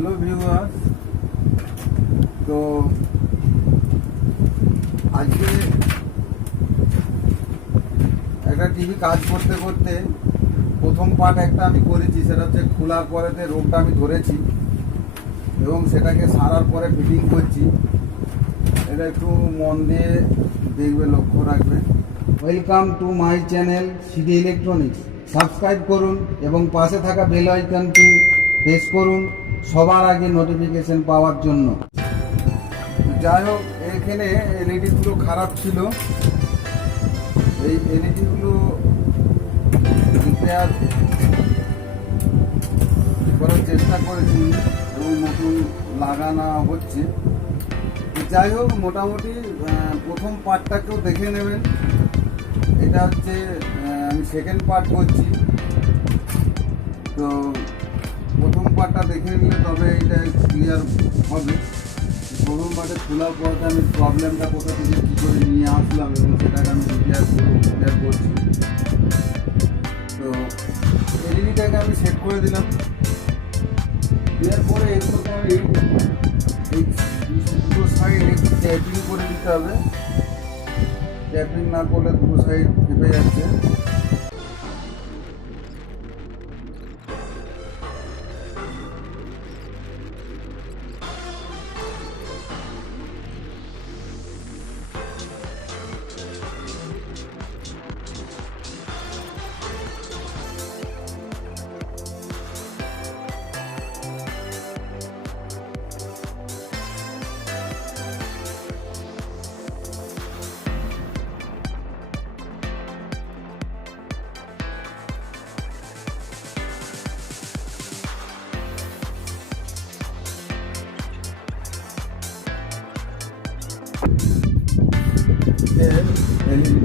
Hello viewers, তো আজকে একটা টিভি কাজ করতে করতে প্রথম পার্ট একটা আমি করেছি, সেটা হচ্ছে খোলার পরেতে রোগটা আমি ধরেছি এবং সেটাকে সারার পরে ফিটিং করছি। এটা একটু মন দিয়ে দেখবে, লক্ষ্য রাখবে। Welcome to my channel CD electronics. Subscribe করুন এবং পাশে থাকা বেল আইকনটি প্রেস করুন সবার আগে নোটিফিকেশন পাওয়ার জন্য। যাই হোক, এখানে এলইডিগুলো খারাপ ছিল। এই এলইডিগুলো রিপেয়ার করার চেষ্টা করেছি এবং নতুন লাগানো হচ্ছে। যাই হোক, মোটামুটি প্রথম পার্টটাকেও দেখে নেবেন। এটা হচ্ছে আমি সেকেন্ড পার্ট করছি। তো প্রথম পার্টটা দেখে নিলে তবে এটা ক্লিয়ার হবে। প্রথম পার্টে খোলার পরে আমি প্রবলেমটা কোথা থেকে কী করে নিয়ে আসলাম এবং সেটাকে আমি রিপেয়ার করছি। তো এলইডিটাকে আমি সেট করে দিলাম। দেওয়ার পরে এগুলোকে আমি এই দুটো সাইড একটু ট্যাপিং করে দিতে হবে। ট্যাপিং না করলে দুটো সাইড চেপে যাচ্ছে।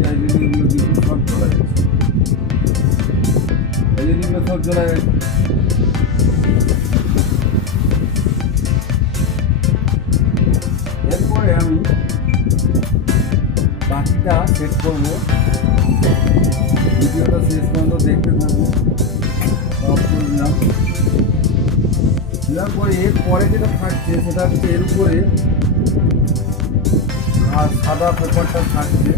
এলইডিগুলো কিন্তু সব চলে গেছে। এলইডিগুলো সব চলে গেছে। এরপরে আমি বাকিটা সেট করবো। ভিডিওটা শেষ পর্যন্ত দেখতে থাকবো। দেওয়ার পরে এরপরে যেটা থাকছে সেটা হচ্ছে এর উপরে আর সাদা পেপারটা থাকছে।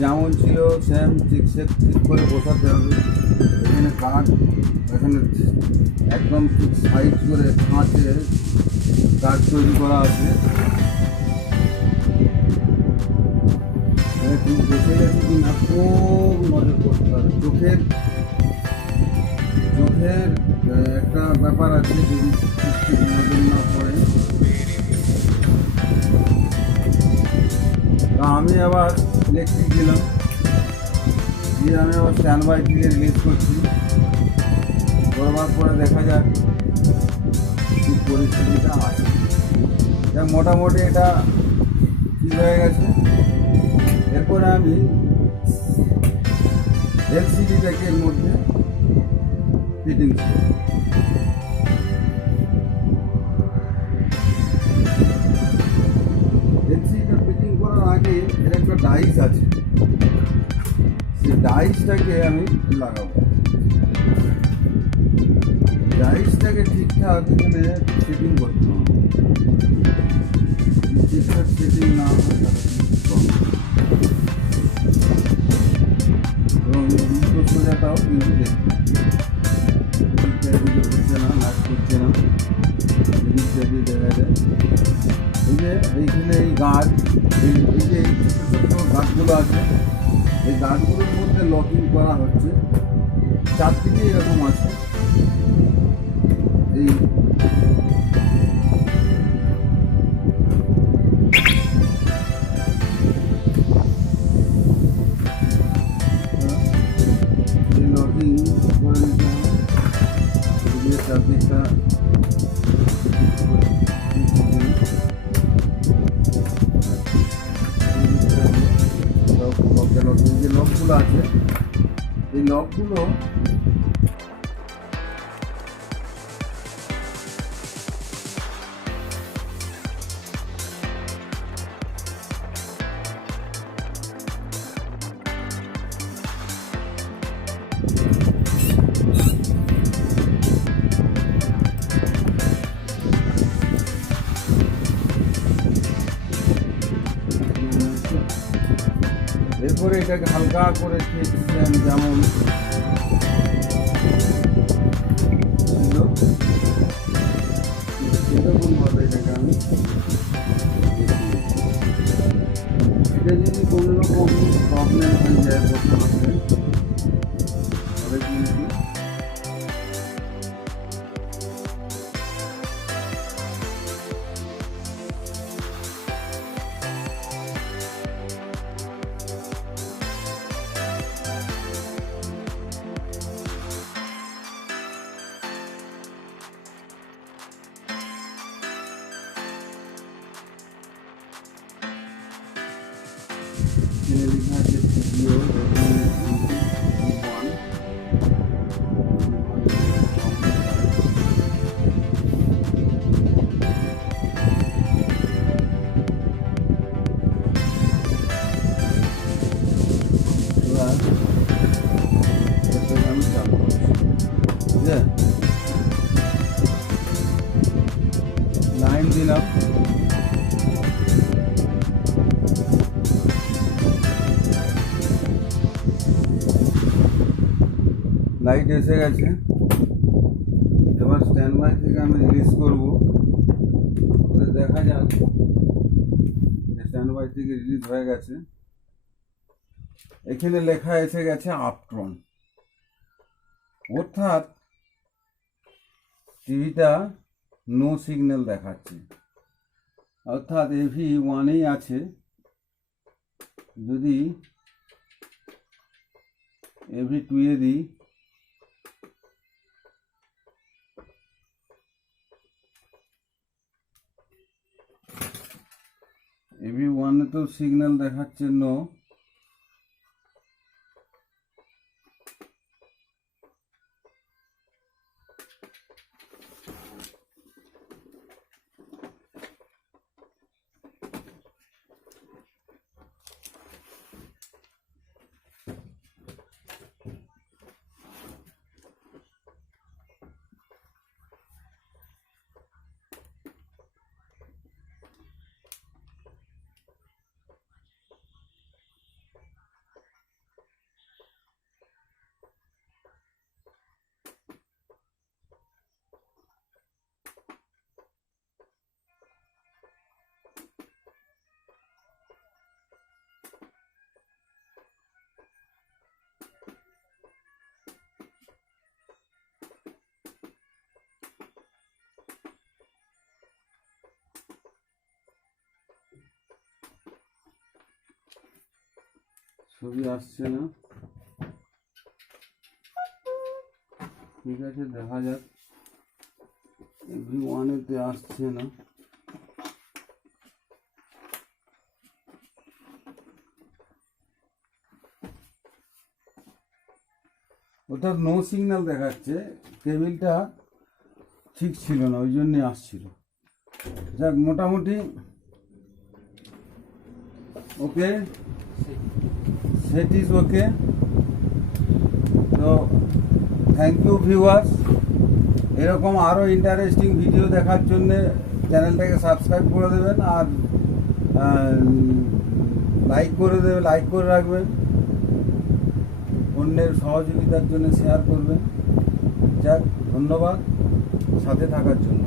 যেমন ছিল সেম ঠিক করে বসাতে হবে। এখানে কাঠ, এখানে একদম ঠিক সাইজ করে কাঁচের কাঠ তৈরি করা আছে। ঠিক বসে গেছে কি না খুব নজর করতে হবে। চোখের একটা ব্যাপার আছে, যদি নজর না পড়ে। তা আমি আবার ইলেকট্রিক দিলাম, দিয়ে আমি আবার স্ট্যান্ড বাই দিয়ে রিলিজ করছি। করবার পরে দেখা যাক কি পরিস্থিতিটা আছে। মোটামুটি এটা ঠিক হয়ে গেছে। এরপরে আমি এলসিডিটাকে এর মধ্যে ফিটিংস করব। এলসিডিটা ফিটিং করার আগে এর একটা ডাইস আছে, সেই ডাইসটাকে আমি লাগাবো। ডাইসটাকে ঠিকঠাক এখানে ফিটিং করতে হবে। ঠিকঠাক ফিটিং না হয় এবং দুটো সোজাটাও কিন্তু দেখতে হচ্ছে না, নাচ করছে না, দেখা যায়। এই যে এইখানে এই গাছ, এই যে এই ছোটো ছোটো গাছগুলো আছে, এই গাছগুলোর মধ্যে লকিং করা হচ্ছে। চারদিকে এরকম আছে। এই লকিং করে নিতে হবে। চারদিকটা যে লকগুলো আছে, এই লকগুলো করে এটাকে হালকা করে ঠিক যেমন ছিল সেরকমভাবে এটাকে আমি এটা যদি কোনো রকম প্রবলেম হয়ে যায় প্রথমে তবে কিন্তু এখানে লেখা আছে ভিডিও আমি চালু করছি, ঠিক আছে? লাইন দিলাম, লাইট এসে গেছে। এবার স্ট্যান্ড বাই থেকে আমি রিলিজ করবো, দেখা যাক স্ট্যান্ড বাই থেকে রিলিজ হয়ে গেছে। এখানে লেখা এসে গেছে আপট্রন, অর্থাৎ টিভিটা নো সিগন্যাল দেখাচ্ছে, অর্থাৎ এভি ওয়ানেই আছে। যদি এভি টুয়ে দিই, এভি ওয়ানে তো সিগন্যাল দেখাচ্ছে নো, ছবি আসছে না। ঠিক আছে, দেখা যাক। এভি ওয়ানেতে আসছে না, অর্থাৎ নো সিগন্যাল দেখাচ্ছে। কেবিলটা ঠিক ছিল না, ওই জন্যে আসছিল। যাক, মোটামুটি ওকে, সেট ইজ ওকে। তো থ্যাংক ইউ ভিউয়ার্স। এরকম আরও ইন্টারেস্টিং ভিডিও দেখার জন্যে চ্যানেলটাকে সাবস্ক্রাইব করে দেবেন, আর লাইক করে রাখবেন, অন্যের সহযোগিতার জন্য শেয়ার করবেন। যাক, ধন্যবাদ সাথে থাকার জন্য।